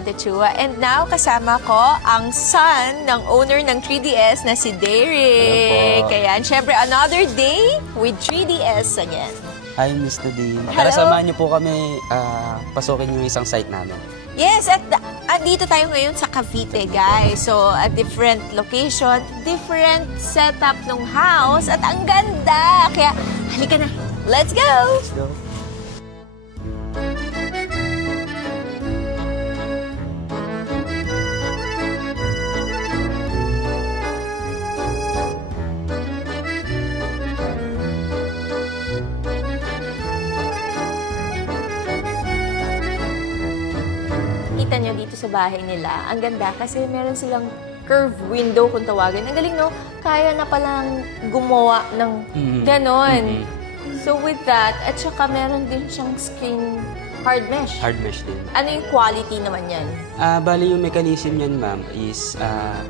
Amanda Chua. And now, kasama ko ang son ng owner ng 3DS na si Derek. Hello po. Kaya, syempre, another day with 3DS again. Hi, Miss Nadine. Hello. Tara, samahan niyo po kami pasukin yung isang site namin. Yes, at dito tayo ngayon sa Cavite, guys. So, a different location, different setup ng house, at ang ganda. Kaya, halika na. Let's go! Let's go. Kita nyo dito sa bahay nila, ang ganda kasi meron silang curved window kung tawagin. Ang galing, no? Kaya na palang gumawa ng ganon. So with that, at saka meron din siyang screen hard mesh. Hard mesh din. Ano yung quality naman yan? Bali yung mechanism niyan, ma'am, is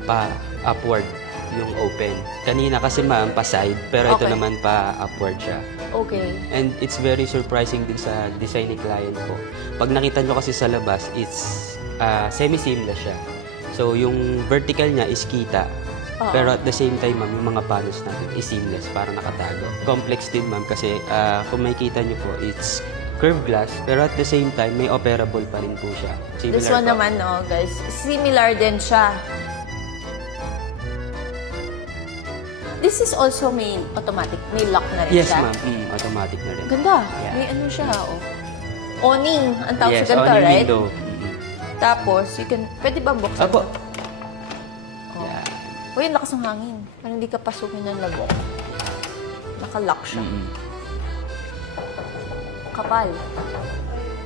pa-upward yung open. Kanina kasi, ma'am, pa-side, pero ito Okay. naman pa-upward siya. Okay. And it's very surprising din sa design ni client ko. Pag nakita nyo kasi sa labas, it's semi-seamless siya. So, yung vertical niya is kita. Oo. Pero at the same time, ma'am, yung mga panos natin is seamless, para nakatago. Complex din, ma'am, kasi kung makikita nyo po, it's curved glass, pero at the same time, may operable pa rin po siya. Similar This one po. naman, no, guys. Similar din siya. This is also may automatic. May lock na rin Yes, siya. ma'am. Automatic na rin. Ganda. Yeah. May ano siya, oh. Awning. Ang tawag Yes, sa ganito, awning right? window. Tapos, you can, pwede ba buksan? Apo. Oh. Yeah. Uy, ang lakas ng hangin. Parang hindi ka pasukin ng labok. Naka-lock siya. Kapal.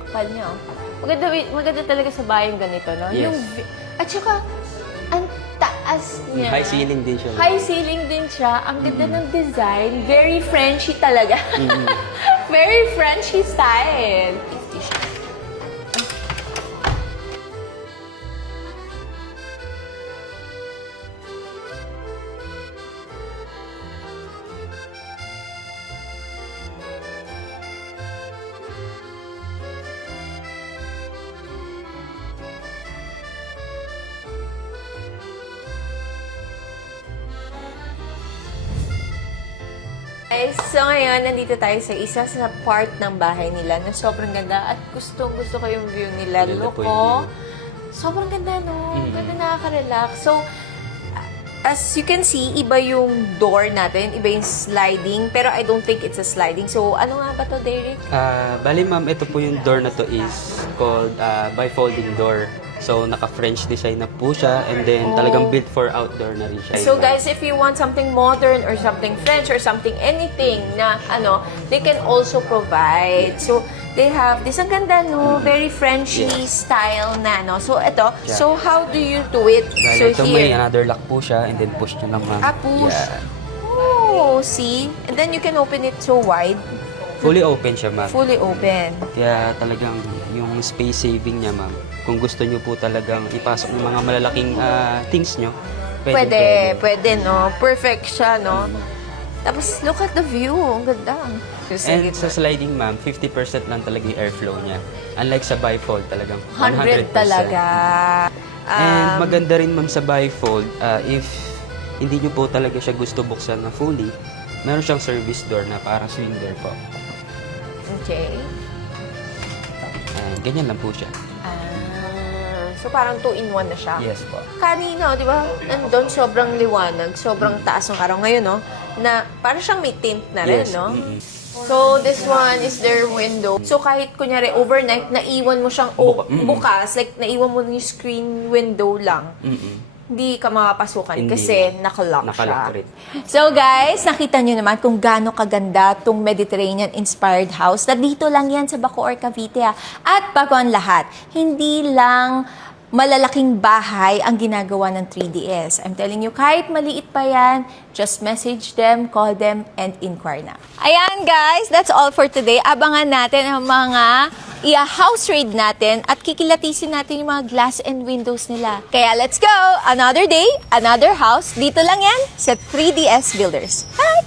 Kapal niya, oh. Maganda talaga sa bahay yung ganito, no? Yes. At saka, ang taas niya. High ceiling din siya. High ceiling din siya. Ang ganda ng design. Very Frenchy talaga. Very Frenchy style. Guys, so ngayon, nandito tayo sa isa sa part ng bahay nila na sobrang ganda at gusto ko yung view nila. Ganda po yung Loko. view. Sobrang ganda, no? Ganda, nakaka-relax. So, as you can see, iba yung door natin, iba yung sliding, pero I don't think it's a sliding. So, ano nga ba to, Derek? Bali, ma'am, ito po yung door na to is called bifolding door. So, naka-French design na po siya, and then talagang built for outdoor na rin siya. So guys, if you want something modern or something French or something anything na ano, they can also provide. So they have this, ang ganda, no? Very Frenchy Yes. style na, no? So ito, Yeah. so how do you do it? Bali, So ito may here, another lock po siya, and then push nyo lang, ma'am. push. Yeah. Oh, see? And then you can open it so wide, Fully open siya, ma'am. fully open. Kaya talagang yung space saving niya, ma'am. Kung gusto nyo po talagang ipasok ng mga malalaking things nyo, Pwede, no? Perfect siya, no? Tapos look at the view, ang ganda. And sa sliding, ma'am, 50% lang talaga yung airflow niya. Unlike sa bifold, talagang 100 talaga. And maganda rin, ma'am, sa bifold, if hindi nyo po talaga siya gusto buksan na fully, meron siyang service door na parang swing door po. Okay. And ganyan lang po siya. So parang 2-in-1 na siya. Yes po. Kanina, di ba, nandun sobrang liwanag, sobrang taas ng araw ngayon, no? Na parang siyang may tint na rin, Yes. no? So this one is their window. So kahit kunyari overnight, naiwan mo siyang bukas, like naiwan mo yung screen window lang, hindi ka makapasukan Hindi kasi na. nakalock Nakalock siya. rin. So guys, nakita nyo naman kung gaano kaganda tong Mediterranean-inspired house. Na dito lang yan sa Bacoor, Cavite. At bago ang lahat, hindi lang malalaking bahay ang ginagawa ng 3DS. I'm telling you, kahit maliit pa yan, just message them, call them, and inquire na. Ayan guys, that's all for today. Abangan natin ang mga i-house raid natin at kikilatisin natin yung mga glass and windows nila. Kaya let's go! Another day, another house. Dito lang yan sa 3DS Builders. Bye!